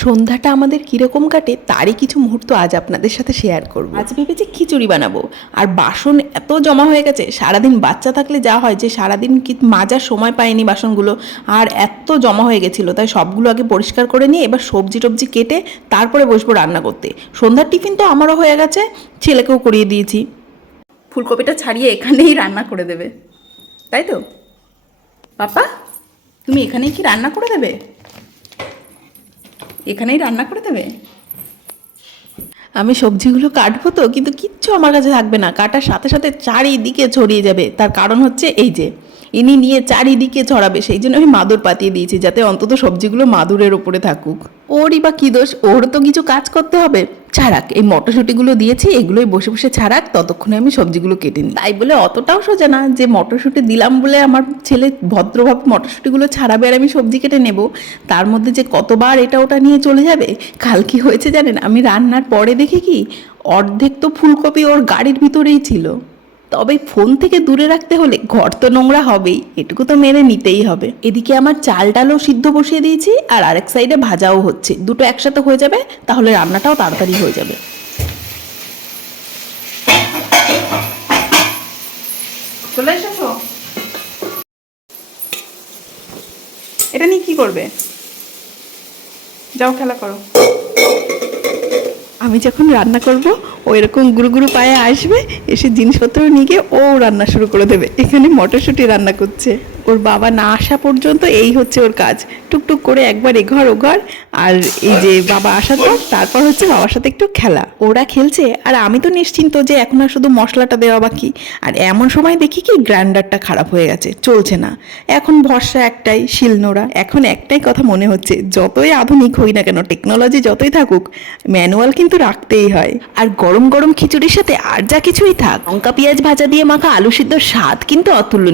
সন্ধ্যাটা আমাদের কীরকম কাটে তারই কিছু মুহূর্ত আজ আপনাদের সাথে শেয়ার করব। আজ ভেবেছি খিচুড়ি বানাবো, আর বাসন এত জমা হয়ে গেছে। সারাদিন বাচ্চা থাকলে যা হয় যে সারাদিন কি মাজার সময় পাইনি বাসনগুলো, আর এত জমা হয়ে গেছিলো, তাই সবগুলো আগে পরিষ্কার করে নিয়ে এবার সবজি টবজি কেটে তারপরে বসবো রান্না করতে। সন্ধ্যার টিফিন তো আমারও হয়ে গেছে, ছেলেকেও করিয়ে দিয়েছি। ফুলকপিটা ছাড়িয়ে এখানেই রান্না করে দেবে, তাই তো পাপা? তুমি এখানেই কি রান্না করে দেবে? এখানেই রান্না করে দেবে? আমি সবজিগুলো কাটবো তো, কিন্তু কিচ্ছু আমার কাছে থাকবে না, কাটার সাথে সাথে চারিদিকে ছড়িয়ে যাবে। তার কারণ হচ্ছে এই যে ইনি নিয়ে চারিদিকে ছড়াবে, সেই জন্য আমি মাদুর পাতিয়ে দিয়েছি, যাতে অন্তত সবজিগুলো মাদুরের ওপরে থাকুক। ওরই বা কী দোষ, ওর তো কিছু কাজ করতে হবে। ছাড়াক, এই মটরশুঁটিগুলো দিয়েছি, এগুলোই বসে বসে ছাড়াক, ততক্ষণে আমি সবজিগুলো কেটে নিই। তাই বলে অতটাও সোজা না যে মটরশুঁটি দিলাম বলে আমার ছেলে ভদ্রভাবে মটরশুঁটিগুলো ছাড়াবে আর আমি সবজি কেটে নেব। তার মধ্যে যে কতবার এটা ওটা নিয়ে চলে যাবে। কাল কি হয়েছে জানেন, আমি রান্নার পরে দেখি কি অর্ধেক তো ফুলকপি ওর গাড়ির ভিতরেই ছিল। তবে ফোন থেকে দূরে রাখতে হলে ঘর তো নোংরা হবেই, এটুকু তো মেনে নিতেই হবে। এদিকে আমার চাল ডালও সিদ্ধ বসিয়ে দিয়েছি, আর আরেক সাইডে ভাজাও হচ্ছে, দুটো একসাথে হয়ে যাবে, তাহলে রান্নাটাও তাড়াতাড়ি হয়ে যাবে। চলে এসেছো? এটা নিয়ে কি করবে? যাও খেলা করো। আমি যখন রান্না করব ও এরকম গুরু গুরু পায়ে আসবে, এসে জিনিসপত্র নিয়ে গিয়ে ও রান্না শুরু করে দেবে। এখানে মটরশুঁটি রান্না করছে, ওর বাবা না আসা পর্যন্ত এই হচ্ছে ওর কাজ। টুকটুক করে একবার এঘর ওঘর, আর এই যে বাবা আসার পর তারপর হচ্ছে বাবার সাথে একটু খেলা। ওরা খেলছে আর আমি তো নিশ্চিন্ত যে এখন আর শুধু মশলাটা দেওয়া বাকি। আর এমন সময় দেখি কি গ্রাইন্ডারটা খারাপ হয়ে গেছে, চলছে না। এখন ভরসা একটাই, শিলনোড়া। এখন একটাই কথা মনে হচ্ছে, যতই আধুনিক হই না কেন, টেকনোলজি যতই থাকুক, ম্যানুয়াল কিন্তু রাখতেই হয়। আর গরম গরম খিচুড়ির সাথে আর যা কিছুই থাক, লঙ্কা পেঁয়াজ ভাজা দিয়ে মাখা আলু সিদ্ধর স্বাদ কিন্তু অতুলনীয়।